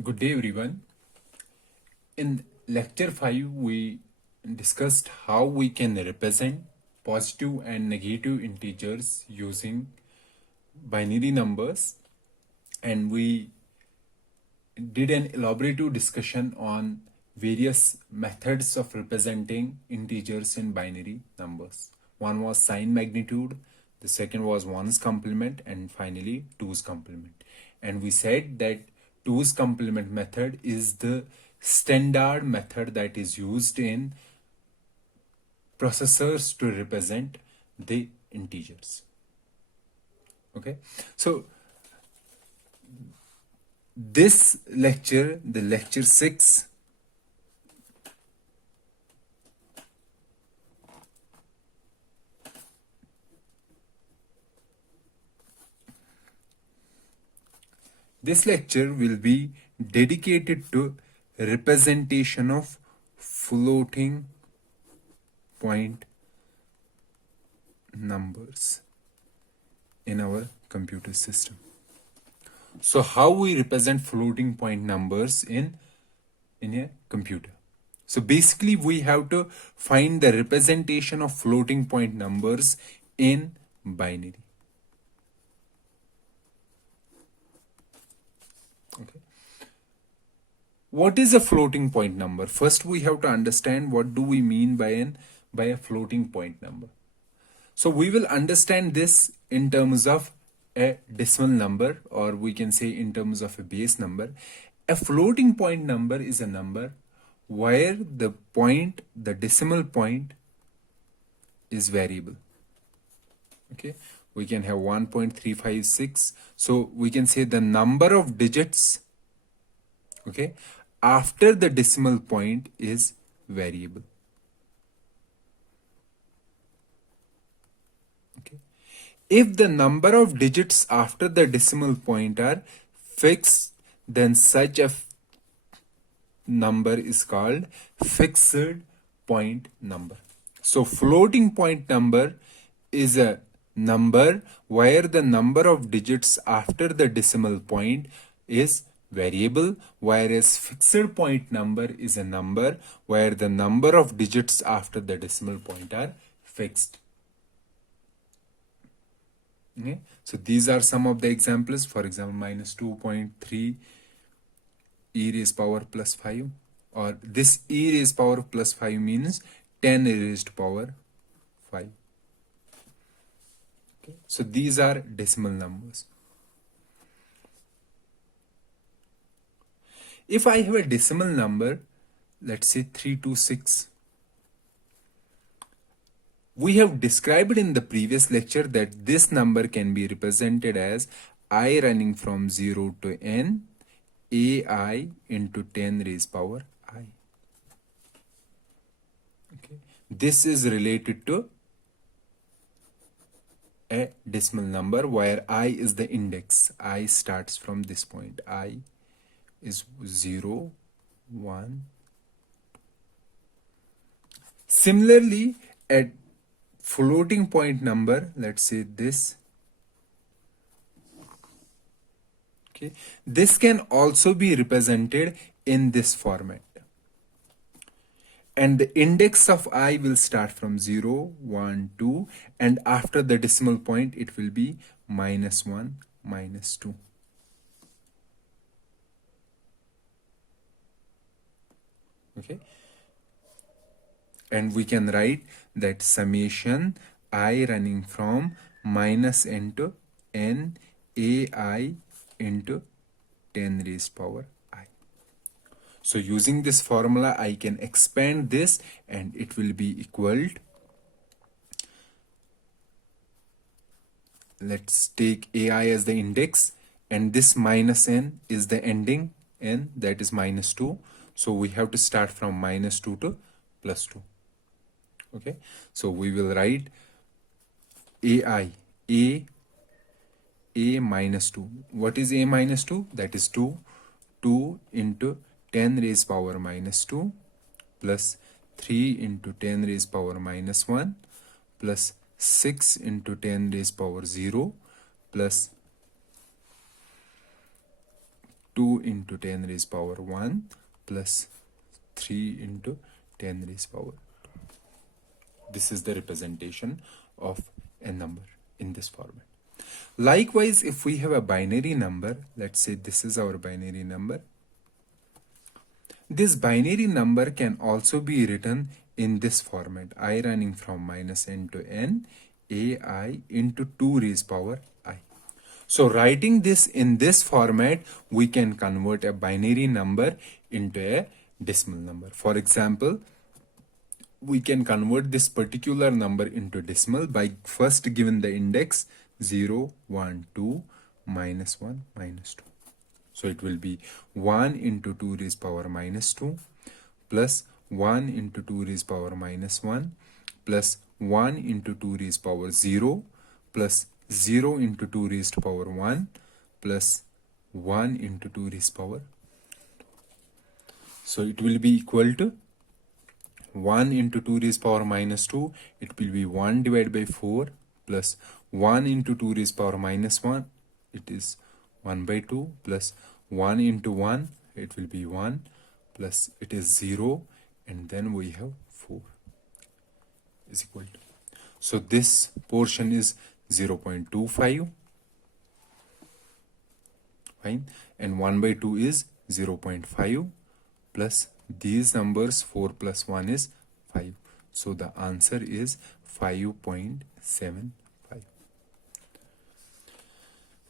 Good day, everyone. In lecture 5, we discussed how we can represent positive and negative integers using binary numbers, and we did an elaborative discussion on various methods of representing integers in binary numbers. One was sign magnitude, the second was 1's complement, and finally 2's complement. And we said that 2's complement method is the standard method that is used in processors to represent the integers. Okay, so this lecture, the lecture 6, this lecture will be dedicated to representation of floating point numbers in our computer system. So how we represent floating point numbers in a computer? So basically we have to find the representation of floating point numbers in binary. Okay. What is a floating point number? First we have to understand what do we mean by a floating point number. So we will understand this in terms of a decimal number, or we can say in terms of a base number. A floating point number is a number where the decimal point is variable. Okay, we can have 1.356. So we can say the number of digits, okay, after the decimal point is variable. Okay. If the number of digits after the decimal point are fixed, then such a number is called fixed point number. So floating point number is a number where the number of digits after the decimal point is variable, whereas fixed point number is a number where the number of digits after the decimal point are fixed. Okay. So these are some of the examples. For example, minus 2.3 e raised power plus 5, or this e raised power plus 5 means 10 raised power 5. Okay. So these are decimal numbers. If I have a decimal number, let's say 326, we have described in the previous lecture that this number can be represented as I running from 0 to n, ai into 10 raised power I. Okay. This is related to a decimal number where I is the index. I starts from this point. I is 0, 1. Similarly, a floating point number, let's say this. Okay. This can also be represented in this format. And the index of I will start from 0, 1, 2, and after the decimal point, it will be minus 1, minus 2. Okay. And we can write that summation I running from minus n to n ai into 10 raised power I. So using this formula, I can expand this and it will be equaled. Let's take ai as the index, and this minus n is the ending n, that is minus 2. So we have to start from minus 2 to plus 2. Okay, so we will write ai, a minus 2. What is a minus 2? That is 2. 2 into 10 raised power minus 2 plus 3 into 10 raised power minus 1 plus 6 into 10 raised power 0 plus 2 into 10 raised power 1 plus 3 into 10 raised power. This is the representation of a number in this format. Likewise, if we have a binary number, let's say this is our binary number. This binary number can also be written in this format, I running from minus n to n, ai into 2 raised power I. So writing this in this format, we can convert a binary number into a decimal number. For example, we can convert this particular number into decimal by first given the index 0, 1, 2, minus 1, minus 2. So it will be 1 into 2 raised power minus 2 plus 1 into 2 raised power minus 1 plus 1 into 2 raised power 0 plus 0 into 2 raised power 1 plus 1 into 2 raised power. So it will be equal to 1 into 2 raised power minus 2, it will be 1 divided by 4 plus 1 into 2 raised power minus 1, it is 1 by 2 plus 1 into 1, it will be 1 plus it is 0 and then we have 4 is equal to. So this portion is 0.25, fine, and 1 by 2 is 0.5 plus these numbers 4 plus 1 is 5. So the answer is 5.75.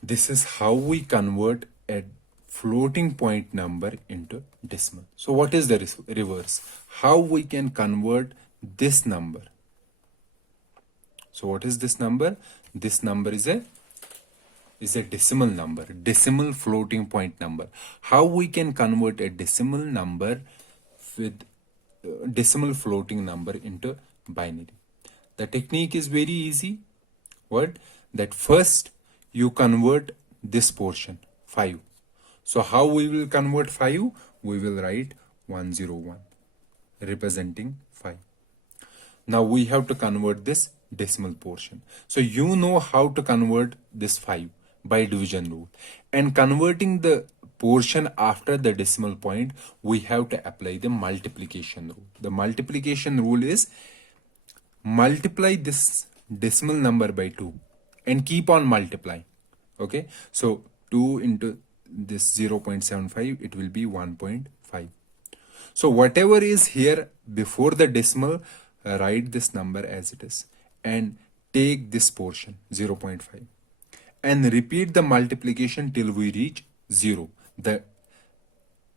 This is how we convert a floating point number into decimal. So what is the reverse? How we can convert this number? So what is this number? This number is a decimal number, decimal floating point number. How we can convert a decimal number with decimal floating number into binary? The technique is very easy. What? That first you convert this portion 5. So how we will convert 5? We will write 101 representing 5. Now we have to convert this decimal portion. So you know how to convert this 5 by division rule, and converting the portion after the decimal point, we have to apply the multiplication rule. The multiplication rule is multiply this decimal number by 2 and keep on multiplying. Okay, so 2 into this 0.75, it will be 1.5. So whatever is here before the decimal, write this number as it is and take this portion 0.5 and repeat the multiplication till we reach 0.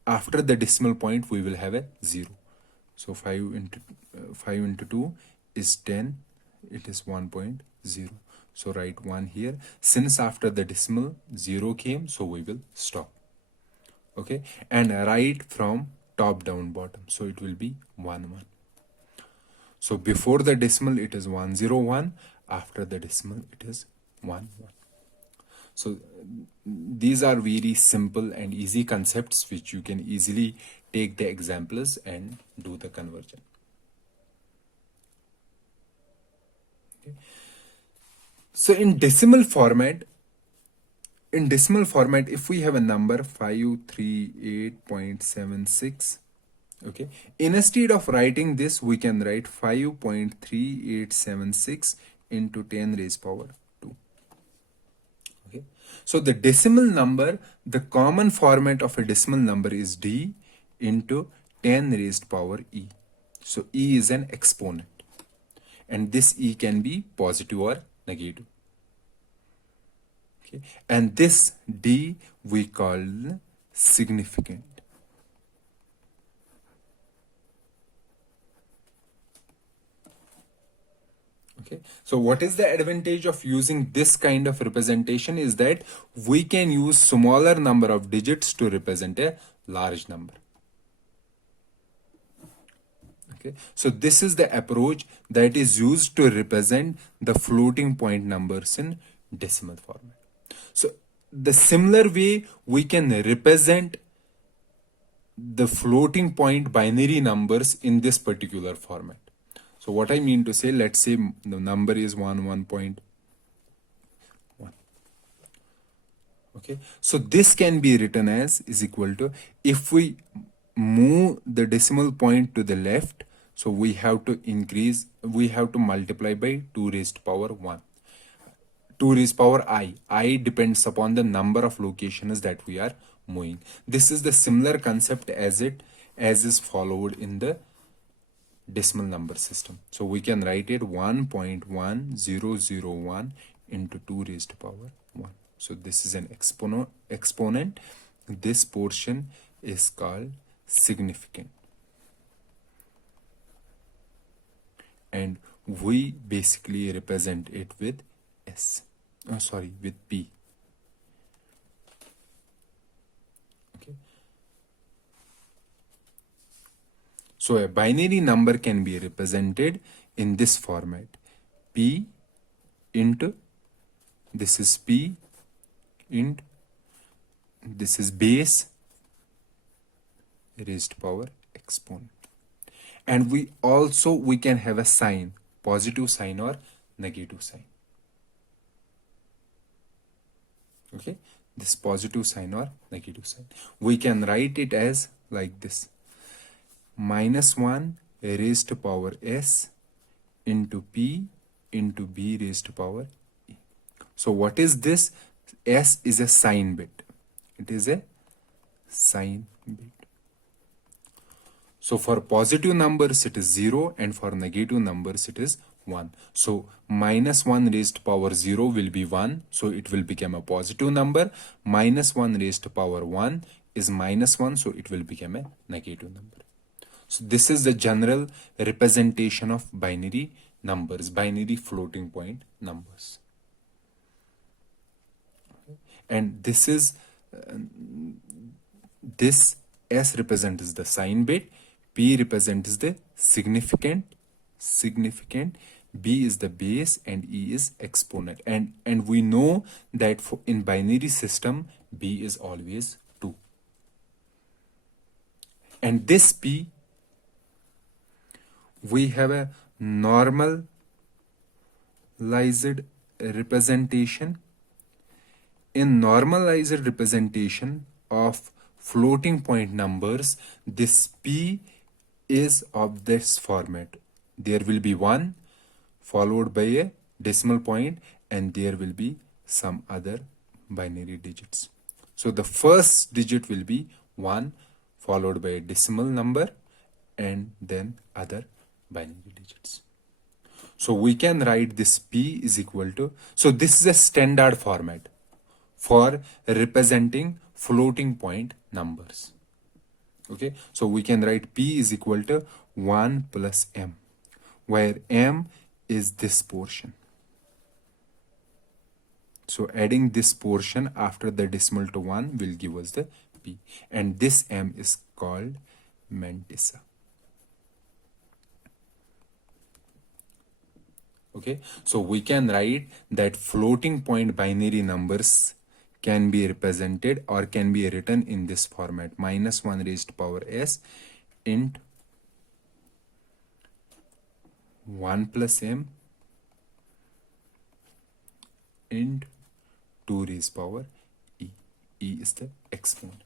After the decimal point we will have a 0. So 5 into 2 is 10, it is 1.0. So write 1 here. Since after the decimal 0 came, so we will stop. Okay, and write from top down bottom. So it will be 1 1. So before the decimal it is 101, after the decimal it is 1 1. So these are very simple and easy concepts which you can easily take the examples and do the conversion. Okay. So in decimal format, if we have a number 538.76, okay, instead of writing this, we can write 5.3876 into 10 raised power 2. Okay, so the decimal number, the common format of a decimal number is d into 10 raised power e. So e is an exponent, and this e can be positive or negative. Okay, and this d we call significant. Okay, so what is the advantage of using this kind of representation is that we can use smaller number of digits to represent a large number. Okay, so this is the approach that is used to represent the floating point numbers in decimal format. So the similar way we can represent the floating point binary numbers in this particular format. So what I mean to say, let's say the number is 1.1. Okay, so this can be written as is equal to, if we move the decimal point to the left, so we have to increase, we have to multiply by 2 raised power 1. 2 raised power I depends upon the number of locations that we are moving. This is the similar concept as is followed in the decimal number system. So we can write it 1.1001 into 2 raised to power 1. So this is an exponent. This portion is called significant. And we basically represent it with S. With P. Okay. So a binary number can be represented in this format. P into, this is P int, this is base raised power exponent. And we can have a sign, positive sign or negative sign. Okay, this positive sign or negative sign. We can write it as like this: -1 raised to power S into P into B raised to power E. So what is this? S is a sign bit. It is a sign bit. So for positive numbers it is 0 and for negative numbers it is 1. So -1 raised to power 0 will be 1. So it will become a positive number. -1 raised to power 1 is -1. So it will become a negative number. So this is the general representation of binary numbers, binary floating point numbers. And this is, this S represents the sign bit, P represents the significant, B is the base, and E is exponent. And we know that in binary system, B is always 2. And this P, we have a normalized representation. In normalized representation of floating point numbers, this P is of this format. There will be 1 followed by a decimal point, and there will be some other binary digits. So the first digit will be 1 followed by a decimal number and then other binary digits. So we can write this P is equal to, so this is a standard format for representing floating point numbers. Okay, so we can write P is equal to 1 plus M, where M is this portion. So adding this portion after the decimal to 1 will give us the P, and this M is called Mantissa. Okay, so we can write that floating point binary numbers can be represented or can be written in this format: -1 raised to power S int 1 plus M int 2 raised power E. E is the exponent.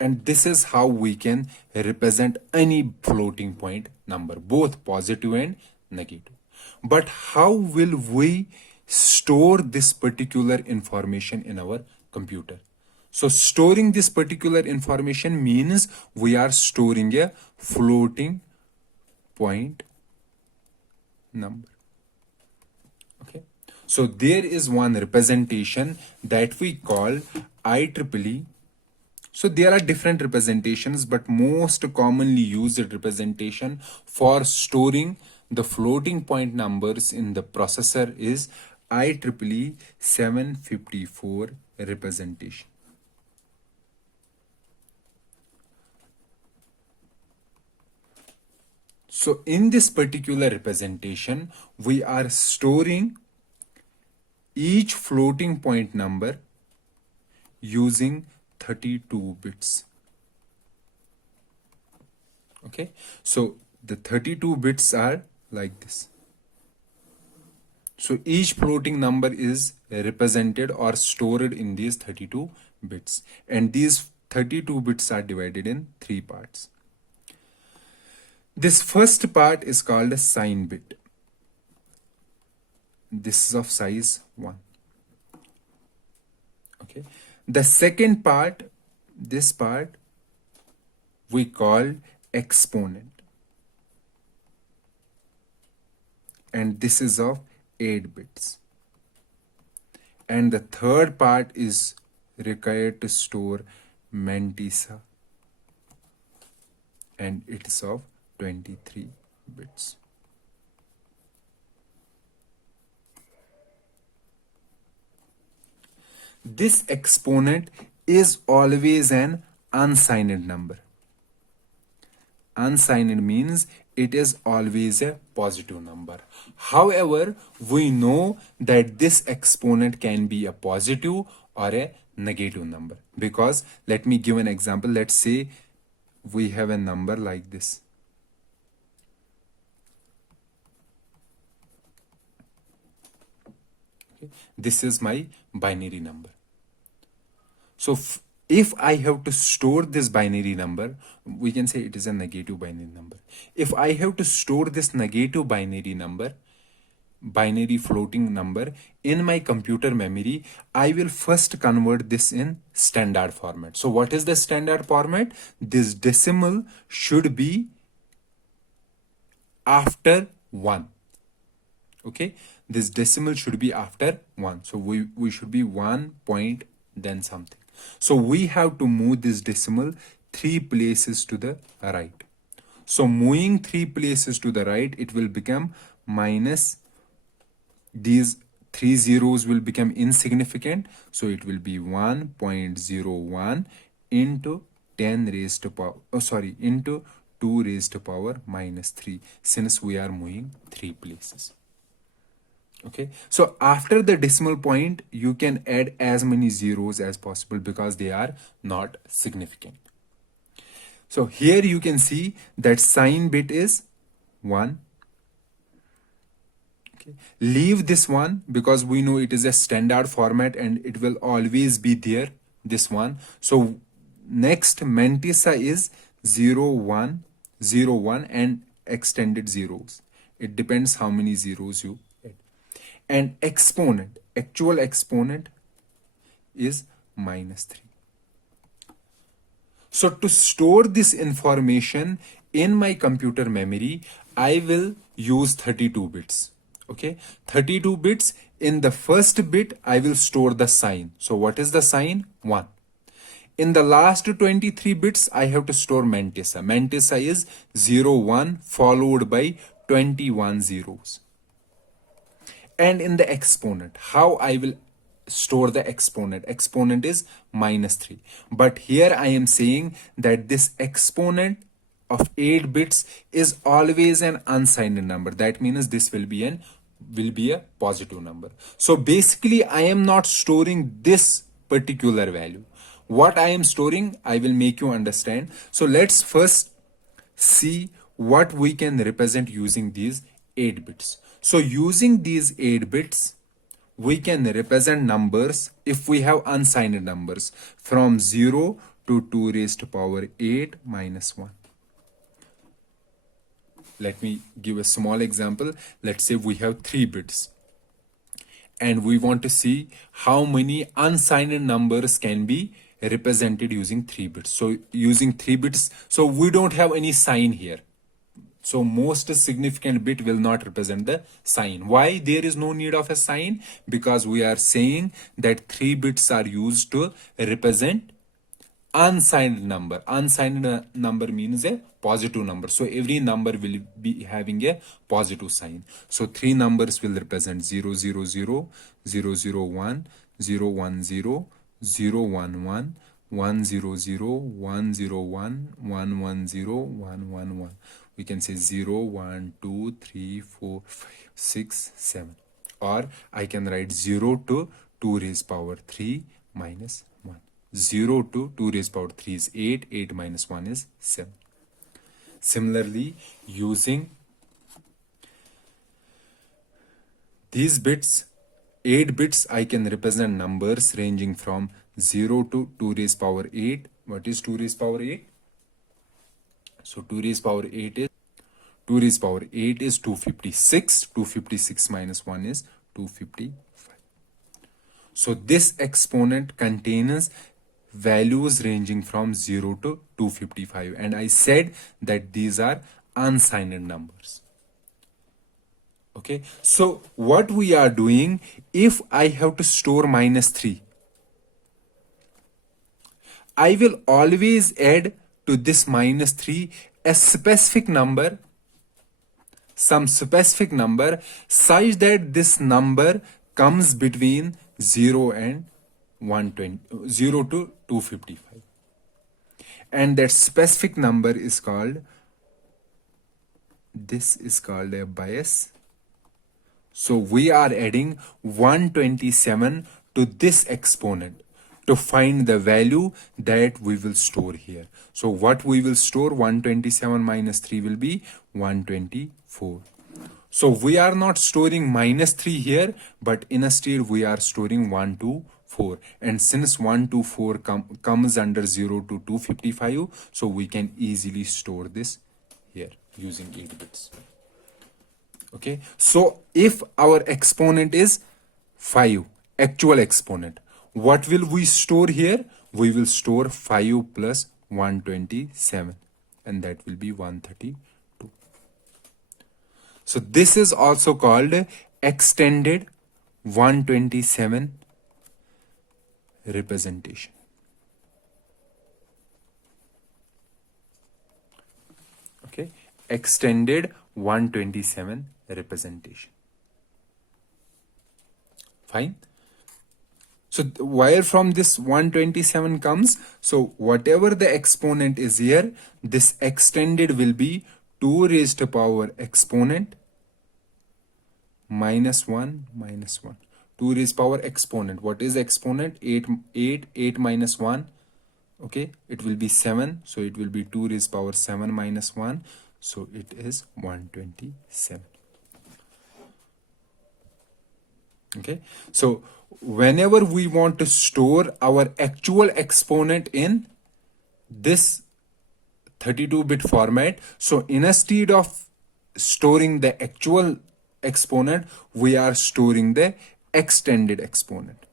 And this is how we can represent any floating point number, both positive and negative. But how will we store this particular information in our computer? So storing this particular information means we are storing a floating point number. Okay. So there is one representation that we call IEEE. So there are different representations, but most commonly used representation for storing the floating point numbers in the processor is IEEE 754 representation. So in this particular representation, we are storing each floating point number using 32 bits. Okay, so the 32 bits are like this. So each floating number is represented or stored in these 32 bits, and these 32 bits are divided in three parts. This first part is called a sign bit. This is of size 1. Okay. The second part, this part, we call exponent, and this is of 8 bits. And the third part is required to store Mantissa, and it is of 23 bits. This exponent is always an unsigned number. Unsigned means it is always a positive number. However, we know that this exponent can be a positive or a negative number, because let me give an example. Let's say we have a number like this. Okay. This is my binary number. So if I have to store this binary number, we can say it is a negative binary number. If I have to store this negative binary number, binary floating number in my computer memory, I will first convert this in standard format. So what is the standard format? This decimal should be after 1. Okay, this decimal should be after 1. So we should be 1 point then something. So we have to move this decimal 3 places to the right. So moving 3 places to the right, it will become minus, these 3 zeros will become insignificant. So it will be 1.01 into 10 raised to power, into 2 raised to power minus 3, since we are moving 3 places. Okay, so after the decimal point, you can add as many zeros as possible because they are not significant. So here you can see that sign bit is 1. Okay. Leave this one because we know it is a standard format and it will always be there, this one. So next Mantissa is 0, 1, 0, 1 and extended zeros. It depends how many zeros you add. And exponent, actual exponent is minus 3. So to store this information in my computer memory, I will use 32 bits. Okay, 32 bits. In the first bit, I will store the sign. So what is the sign? 1. In the last 23 bits, I have to store Mantissa. Mantissa is 0, 1 followed by 21 zeros. And in the exponent, how I will store the exponent? Exponent is minus 3. But here I am saying that this exponent of 8 bits is always an unsigned number. That means this will be a positive number. So basically I am not storing this particular value. What I am storing, I will make you understand. So let's first see what we can represent using these 8 bits. So using these 8 bits, we can represent numbers if we have unsigned numbers from 0 to 2 raised to power 8 minus 1. Let me give a small example. Let's say we have 3 bits and we want to see how many unsigned numbers can be represented using 3 bits. So using 3 bits, so we don't have any sign here. So most significant bit will not represent the sign. Why there is no need of a sign? Because we are saying that 3 bits are used to represent unsigned number. Unsigned number means a positive number. So every number will be having a positive sign. So 3 numbers will represent 0, 0, 0, 0, 0, 1, 0, 1, 0, 0, 1, 1, 1, 0, 0, 1, 0, 1, 1, 1, 0, 1, 1, 1. We can say 0, 1, 2, 3, 4, 5, 6, 7. Or I can write 0 to 2 raised power 3 minus 1. 0 to 2 raised power 3 is 8. 8 minus 1 is 7. Similarly, using These bits, 8 bits, I can represent numbers ranging from 0 to 2 raised power 8. What is 2 raised power 8? So 2 raised power 8 is 2 raised power 8 is 256. 256 minus 1 is 255. So this exponent contains values ranging from 0 to 255, and I said that these are unsigned numbers. Okay, so what we are doing, if I have to store -3, I will always add to this -3 a specific number, some specific number, such that this number comes between 0 and 120, 0 to 255. And that specific number is called, this is called a bias. So we are adding 127 to this exponent to find the value that we will store here. So what we will store, 127 minus 3 will be 124. So we are not storing -3 here, but instead we are storing 124. And since 124 comes under 0 to 255, so we can easily store this here using 8 bits. Okay, so if our exponent is 5, actual exponent, what will we store here? We will store 5 plus 127, and that will be 132. So this is also called extended 127 representation. Okay, extended 127 representation. Fine. So where from this 127 comes, so whatever the exponent is here, this extended will be 2 raised to power exponent minus 1 minus 1. 2 raised power exponent. What is exponent? 8 minus 1. Okay, it will be 7. So it will be 2 raised power 7 minus 1. So it is 127. Okay, so whenever we want to store our actual exponent in this 32-bit format, so instead of storing the actual exponent, we are storing the extended exponent.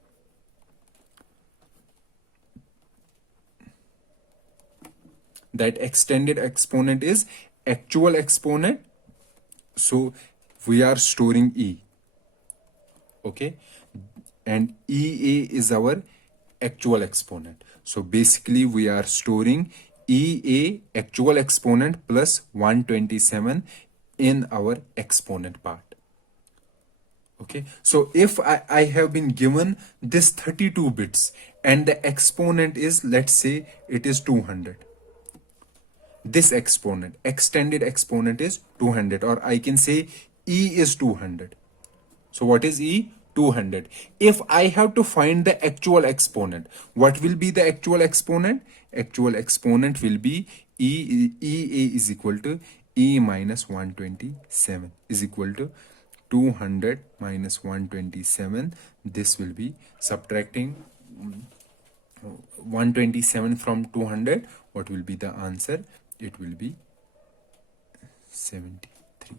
That extended exponent is actual exponent, so we are storing E. Okay, and EA is our actual exponent. So basically we are storing EA, actual exponent, plus 127 in our exponent part. Okay, so if I have been given this 32 bits and the exponent is, let's say it is 200. This exponent, extended exponent, is 200, or I can say E is 200. So what is E? 200. If I have to find the actual exponent, what will be the actual exponent? Actual exponent will be EA is equal to E minus 127 is equal to 200 minus 127. This will be subtracting 127 from 200. What will be the answer? It will be 73.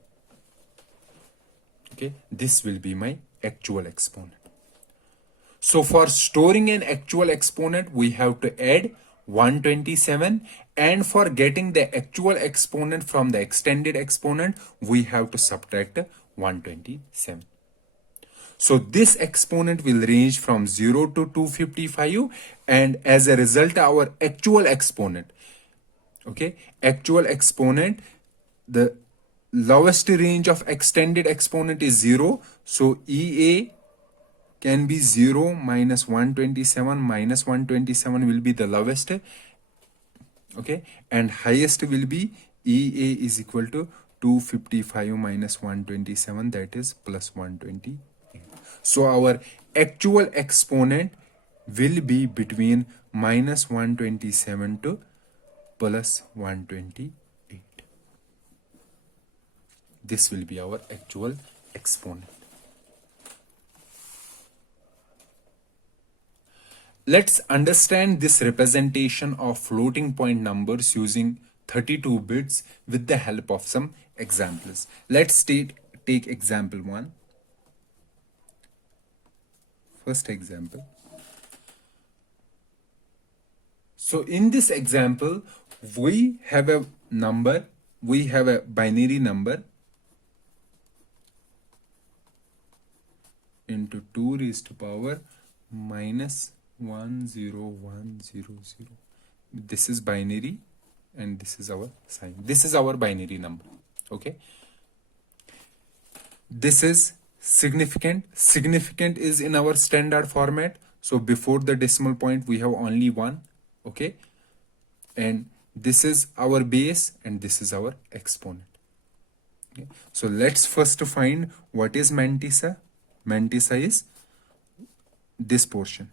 Okay, this will be my actual exponent. So for storing an actual exponent, we have to add 127, and for getting the actual exponent from the extended exponent, we have to subtract 127. So this exponent will range from 0 to 255, and as a result, our actual exponent, okay, actual exponent, the lowest range of extended exponent is 0. So EA can be 0 minus 127 minus 127 will be the lowest. Okay, and highest will be EA is equal to 255 minus 127, that is plus 128. So our actual exponent will be between minus 127 to plus 128. This will be our actual exponent. let's understand this representation of floating point numbers using 32 bits with the help of some examples. Let's take example 1. First example. So in this example, we have a number, we have a binary number into 2 raised to power minus 10100. This is binary and this is our sign. This is our binary number. Okay. This is significant. Significant is in our standard format. So before the decimal point, we have only 1. Okay. And this is our base and this is our exponent. Okay. So let's first find what is Mantissa. Mantissa is this portion.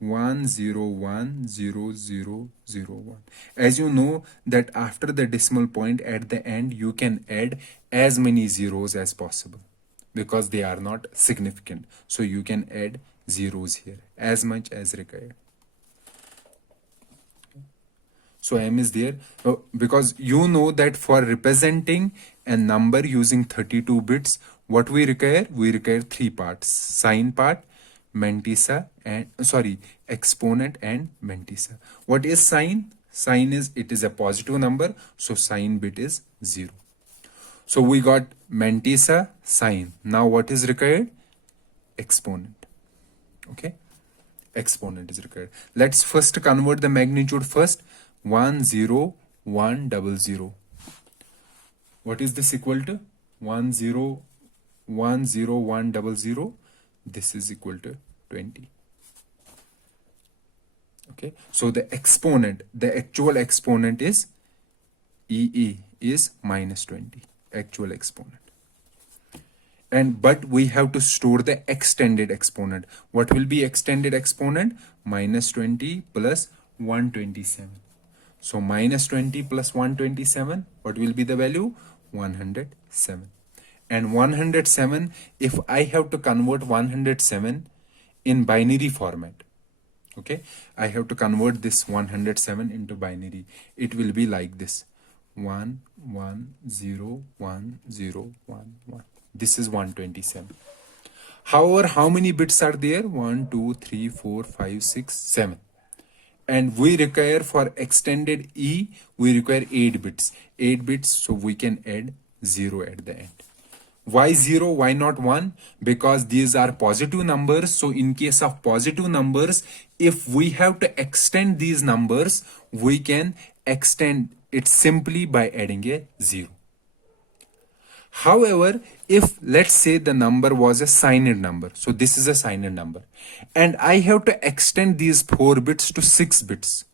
1010001. As you know that after the decimal point at the end, you can add as many zeros as possible because they are not significant. So you can add zeros here as much as required. So M is there because you know that for representing a number using 32 bits, what we require? We require 3 parts: sign part, Mantissa, and exponent and Mantissa. What is sign? Sign is, it is a positive number, so sign bit is 0. So we got Mantissa, sign. Now what is required? Exponent. Okay, exponent is required. Let's first convert the magnitude first. 10100. What is this equal to? 1010100. This is equal to 20. Okay, so the exponent, the actual exponent is Ieee, is minus 20, actual exponent. And but we have to store the extended exponent. What will be extended exponent? Minus 20 plus 127. So minus 20 plus 127, what will be the value? 107. And 107, if I have to convert 107 in binary format, okay, I have to convert this 107 into binary. It will be like this: 1 1 0 1 0 1 1. This is 127. However, how many bits are there? 1 2 3 4 5 6 7. And we require for extended E, we require 8 bits. 8 bits, so we can add 0 at the end. Why 0? Why not 1? Because these are positive numbers. So in case of positive numbers, if we have to extend these numbers, we can extend it simply by adding a 0. However, if let's say the number was a signed number, so this is a signed number, and I have to extend these 4 bits to 6 bits,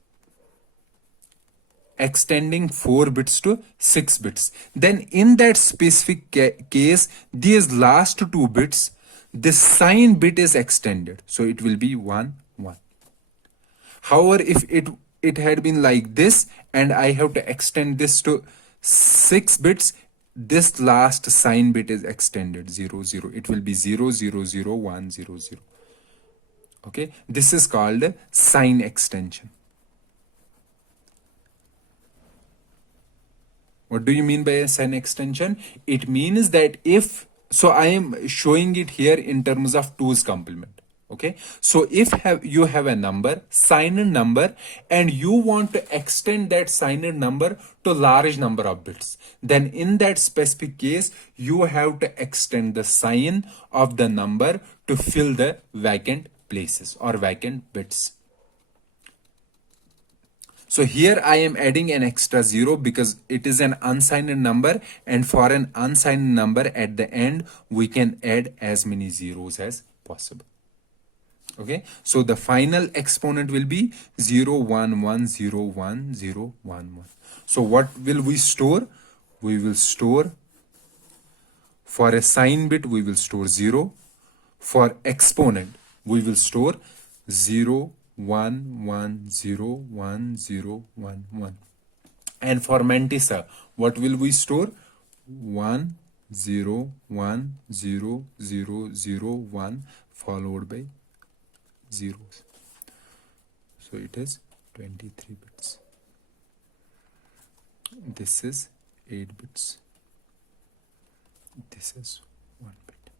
extending 4 bits to 6 bits, then in that specific case, these last 2 bits, this sign bit is extended, so it will be 1 1. However, if it had been like this and I have to extend this to 6 bits, this last sign bit is extended 0 0. It will be 0 0 0 1 0 0. Okay, this is called sign extension. What do you mean by a sign extension? It means that if, so I am showing it here in terms of 2's complement. Okay, so if you have a number, signed number, and you want to extend that signed number to large number of bits, then in that specific case, you have to extend the sign of the number to fill the vacant places or vacant bits. So here I am adding an extra 0 because it is an unsigned number, and for an unsigned number at the end, we can add as many zeros as possible. Okay, so the final exponent will be 0 1 1 0 1 0 1 1. So what will we store? We will store, for a sign bit, we will store 0. For exponent, we will store 0 1 1 0 1 0 1 1. And for Mantissa, what will we store? 1 0 1 0 0 0 1 followed by zeros. So it is 23 bits. This is 8 bits. This is 1 bit.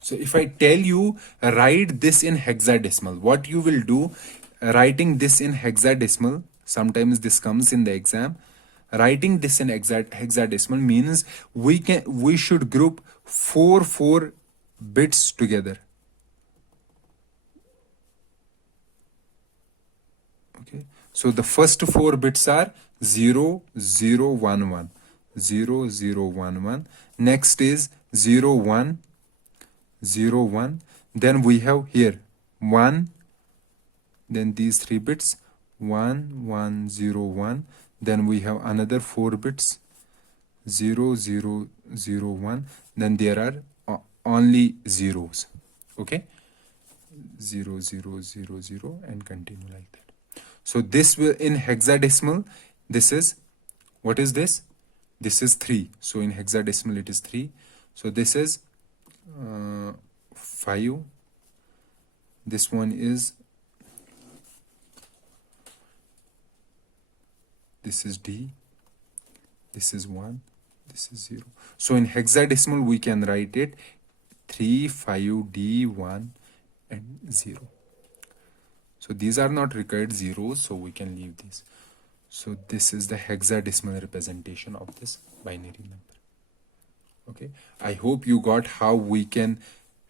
So if I tell you write this in hexadecimal, what you will do, writing this in hexadecimal, sometimes this comes in the exam, writing this in hexadecimal means we should group 4 bits together. Okay, so the first 4 bits are 0 0 1 1, 0 0 1 1. Next is 0 1 0 1. Then we have here 1, then these 3 bits 1 1 0 1. Then we have another 4 bits 0 0 0 1. Then there are only zeros. Okay, 0 0 0 0 and continue like that. So this will in hexadecimal, this is, what is this? This is 3. So in hexadecimal it is 3. So this is 5. This one is, this is D. This is 1. This is 0. So in hexadecimal we can write it 3 5 D 1 and 0. So these are not required zeros, so we can leave this. So this is the hexadecimal representation of this binary number. Okay, I hope you got how we can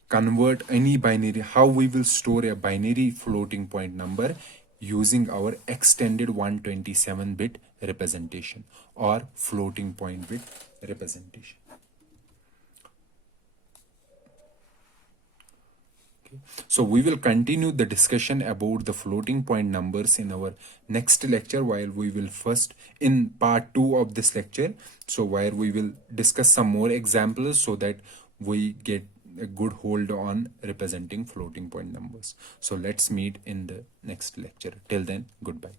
convert any binary, how we will store a binary floating point number using our extended 127-bit representation or floating point bit representation. Okay. So we will continue the discussion about the floating point numbers in our next lecture, while we will first in part 2 of this lecture, so where we will discuss some more examples so that we get a good hold on representing floating point numbers. So let's meet in the next lecture. Till then, goodbye.